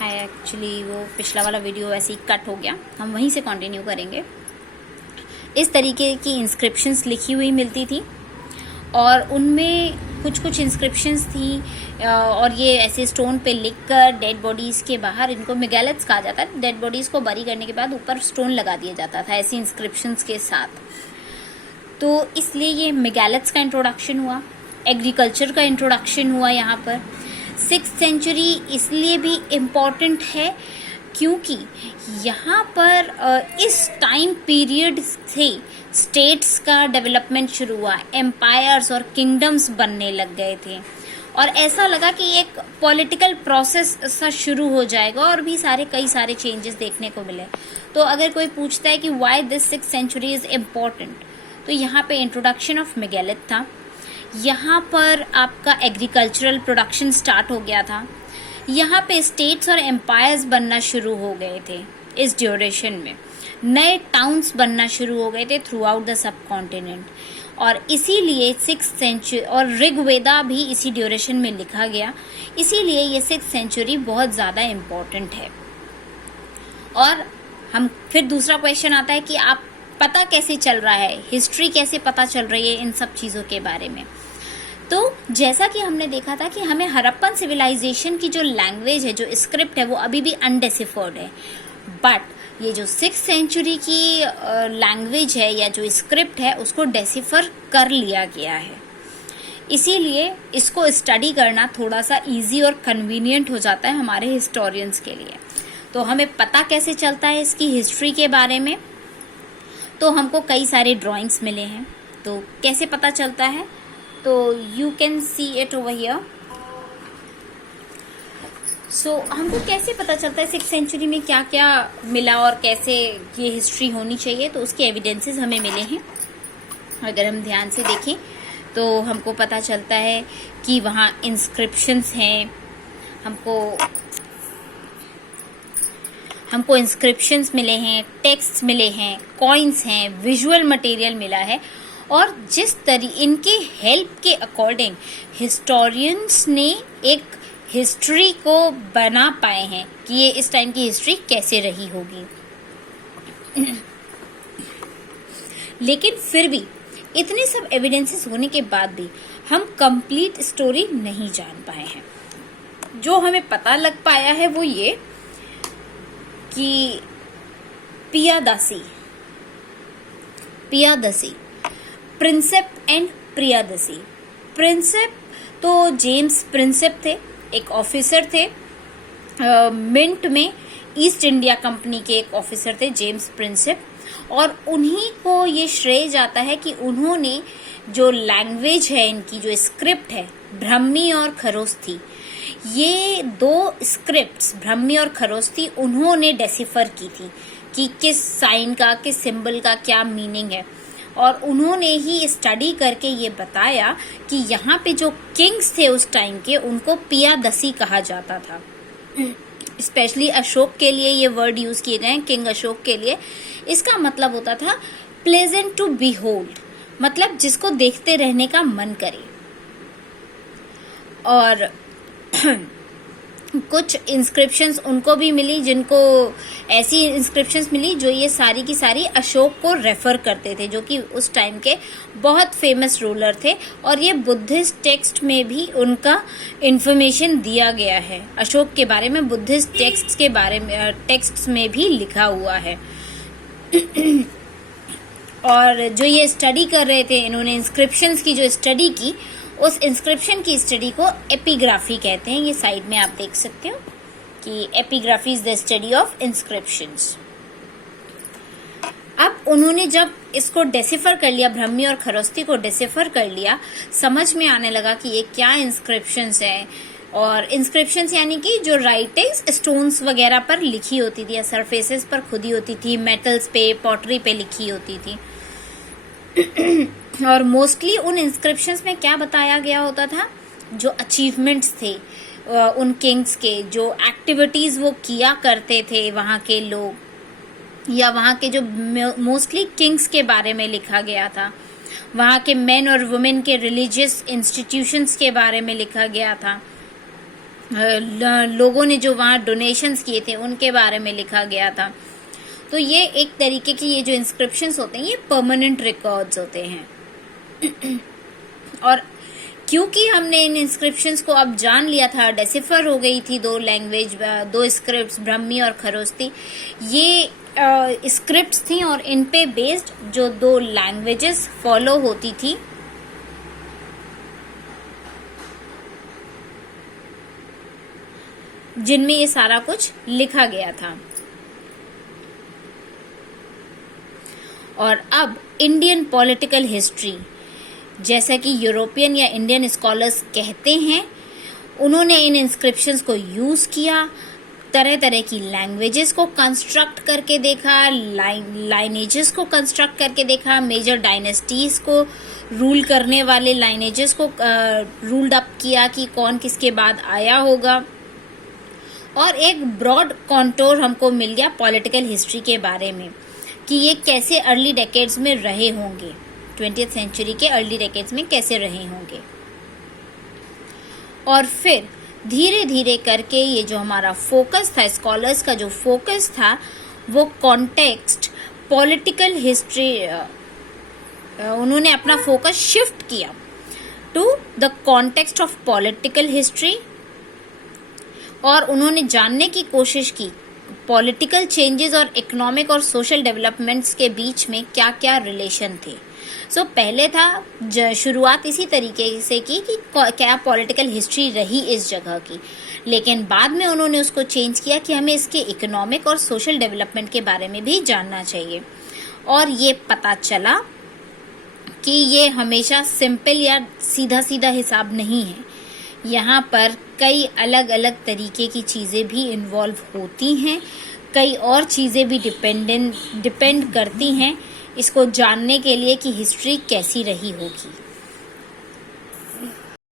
है एक्चुअली वो पिछला वाला वीडियो ऐसे ही कट हो गया, हम वहीं से कंटिन्यू करेंगे। इस तरीके की इंस्क्रिप्शंस लिखी हुई मिलती थी और उनमें कुछ कुछ इंस्क्रिप्शंस थी और ये ऐसे स्टोन पे लिखकर डेड बॉडीज़ के बाहर, इनको मेगैलेट्स कहा जाता है, डेड बॉडीज़ को बरी करने के बाद ऊपर स्टोन लगा दिया जाता था ऐसी इंस्क्रिप्शंस के साथ। तो इसलिए ये मेगैलेट्स का इंट्रोडक्शन हुआ, एग्रीकल्चर का इंट्रोडक्शन हुआ यहाँ पर। 6th सेंचुरी इसलिए भी इम्पॉर्टेंट है क्योंकि यहाँ पर इस टाइम पीरियड से स्टेट्स का डेवलपमेंट शुरू हुआ, एम्पायर्स और किंगडम्स बनने लग गए थे और ऐसा लगा कि एक पॉलिटिकल प्रोसेस सा शुरू हो जाएगा और भी कई सारे चेंजेस देखने को मिले। तो अगर कोई पूछता है कि why this 6th century is important, तो यहाँ पे इंट्रोडक्शन ऑफ मेगैलिथ था, यहाँ पर आपका एग्रीकल्चरल प्रोडक्शन स्टार्ट हो गया था, यहाँ पे स्टेट्स और एम्पायर्स बनना शुरू हो गए थे। इस ड्यूरेशन में नए टाउन्स बनना शुरू हो गए थे through out the sub continent और इसीलिए 6th सेंचुरी और ऋग्वेदा भी इसी ड्यूरेशन में लिखा गया, इसीलिए ये 6th सेंचुरी बहुत ज़्यादा इम्पोर्टेंट है। और हम फिर दूसरा क्वेश्चन आता है कि आप पता कैसे चल रहा है, हिस्ट्री कैसे पता चल रही है इन सब चीज़ों के बारे में। तो जैसा कि हमने देखा था कि हमें हड़प्पन सिविलाइजेशन की जो लैंग्वेज है, जो स्क्रिप्ट है, वो अभी भी अनडेसिफर्ड है, बट ये जो 6th सेंचुरी की लैंग्वेज है या जो स्क्रिप्ट है उसको डेसिफर कर लिया गया है। इसीलिए इसको स्टडी करना थोड़ा सा इजी और कन्वीनियंट हो जाता है हमारे हिस्टोरियंस के लिए। तो हमें पता कैसे चलता है इसकी हिस्ट्री के बारे में, तो हमको कई सारे ड्राइंग्स मिले हैं। तो कैसे पता चलता है, तो you can see it over here. So हमको कैसे पता चलता है 6th सेंचुरी में क्या क्या मिला और कैसे ये हिस्ट्री होनी चाहिए, तो उसके एविडेंसेस हमें मिले हैं। अगर हम ध्यान से देखें तो हमको पता चलता है कि वहाँ इंस्क्रिप्शंस हैं, हमको इंस्क्रिप्शंस मिले हैं, टेक्स्ट मिले हैं, कॉइन्स हैं, विजुअल मटेरियल मिला है और इनके हेल्प के अकॉर्डिंग हिस्टोरियंस ने एक हिस्ट्री को बना पाए हैं कि ये इस टाइम की हिस्ट्री कैसे रही होगी। लेकिन फिर भी इतने सब एविडेंसेस होने के बाद भी हम कंप्लीट स्टोरी नहीं जान पाए हैं। जो हमें पता लग पाया है वो ये कि पियादसी, प्रिंसेप एंड प्रियादसी। प्रिंसेप तो जेम्स प्रिंसेप थे, एक ऑफिसर थे मिंट में, ईस्ट इंडिया कंपनी के एक ऑफिसर थे जेम्स प्रिंसेप, और उन्हीं को ये श्रेय जाता है कि उन्होंने जो लैंग्वेज है, इनकी जो स्क्रिप्ट है, ब्राह्मी और खरोस्ती, ये दो स्क्रिप्ट्स ब्राह्मी और खरोस्ती उन्होंने डेसिफर की थी कि किस साइन का, किस सिंबल का क्या मीनिंग है। और उन्होंने ही स्टडी करके ये बताया कि यहाँ पे जो किंग्स थे उस टाइम के, उनको पियादसी कहा जाता था। स्पेशली अशोक के लिए ये वर्ड यूज किए गए हैं, किंग अशोक के लिए। इसका मतलब होता था प्लेजेंट टू बीहोल्ड, मतलब जिसको देखते रहने का मन करे। और कुछ इंस्क्रिप्शंस उनको भी मिली, जिनको ऐसी इंस्क्रिप्शंस मिली जो ये सारी की सारी अशोक को रेफर करते थे, जो कि उस टाइम के बहुत फेमस रूलर थे। और ये बुद्धिस्ट टेक्स्ट में भी उनका इंफॉर्मेशन दिया गया है, अशोक के बारे में बुद्धिस्ट टेक्स्ट के बारे में, टेक्स्ट में भी लिखा हुआ है। और जो ये स्टडी कर रहे थे, इन्होंने इंस्क्रिप्शंस की जो स्टडी की, उस इंस्क्रिप्शन की स्टडी को एपिग्राफी कहते हैं। ये साइड में आप देख सकते हो कि epigraphy is the study of inscriptions. अब उन्होंने जब इसको डेसिफर कर लिया, ब्राह्मी और खरोस्ती को डेसिफर कर लिया, समझ में आने लगा कि ये क्या इंस्क्रिप्शंस हैं। और इंस्क्रिप्शंस यानी कि जो राइटिंग्स स्टोन्स वगैरह पर लिखी होती थी या सरफेसेस पर खुदी होती थी, मेटल्स पे, पॉटरी पे लिखी होती थी। और मोस्टली उन इंस्क्रिप्शंस में क्या बताया गया होता था, जो अचीवमेंट्स थे उन किंग्स के, जो एक्टिविटीज वो किया करते थे वहाँ के लोग, या वहाँ के जो मोस्टली किंग्स के बारे में लिखा गया था, वहाँ के मेन और वुमेन के रिलीजियस इंस्टीट्यूशंस के बारे में लिखा गया था। लोगों ने जो वहाँ डोनेशंस किए थे उनके बारे में लिखा गया था। तो ये एक तरीके की ये जो इंस्क्रिप्शंस होते हैं ये परमानेंट रिकॉर्ड्स होते हैं। और क्योंकि हमने इन इंस्क्रिप्शंस को अब जान लिया था, डेसिफर हो गई थी दो स्क्रिप्ट्स, ब्राह्मी और खरोस्ती, ये स्क्रिप्ट्स थी और इन पे बेस्ड जो 2 लैंग्वेजेस फॉलो होती थी, जिनमें ये सारा कुछ लिखा गया था। और अब इंडियन पॉलिटिकल हिस्ट्री, जैसा कि यूरोपियन या इंडियन स्कॉलर्स कहते हैं, उन्होंने इन इंस्क्रिप्शंस को यूज किया, तरह तरह की लैंग्वेजेस को कंस्ट्रक्ट करके देखा, लाइनेजेस को कंस्ट्रक्ट करके देखा, मेजर डायनेस्टीज को रूल करने वाले लाइनेजेस को रूल्ड अप किया कि कौन किसके बाद आया होगा, और एक ब्रॉड कॉन्टोर हमको मिल गया पॉलिटिकल हिस्ट्री के बारे में कि ये कैसे अर्ली डेकेड्स में रहे होंगे, 20th सेंचुरी के अर्ली डेकेड्स में कैसे रहे होंगे। और फिर धीरे धीरे करके ये जो हमारा फोकस था, स्कॉलर्स का जो फोकस था, वो कॉन्टेक्स्ट पॉलिटिकल हिस्ट्री, उन्होंने अपना फोकस शिफ्ट किया to the context of political history, और उन्होंने जानने की कोशिश की पॉलिटिकल चेंजेस और इकोनॉमिक और सोशल डेवलपमेंट्स के बीच में क्या क्या रिलेशन थे। सो पहले था शुरुआत इसी तरीके से की कि क्या पॉलिटिकल हिस्ट्री रही इस जगह की, लेकिन बाद में उन्होंने उसको चेंज किया कि हमें इसके इकोनॉमिक और सोशल डेवलपमेंट के बारे में भी जानना चाहिए। और ये पता चला कि ये हमेशा सिंपल या सीधा सीधा हिसाब नहीं है, यहाँ पर कई अलग अलग तरीके की चीज़ें भी इन्वॉल्व होती हैं, कई और चीज़ें भी डिपेंड करती हैं इसको जानने के लिए कि हिस्ट्री कैसी रही होगी।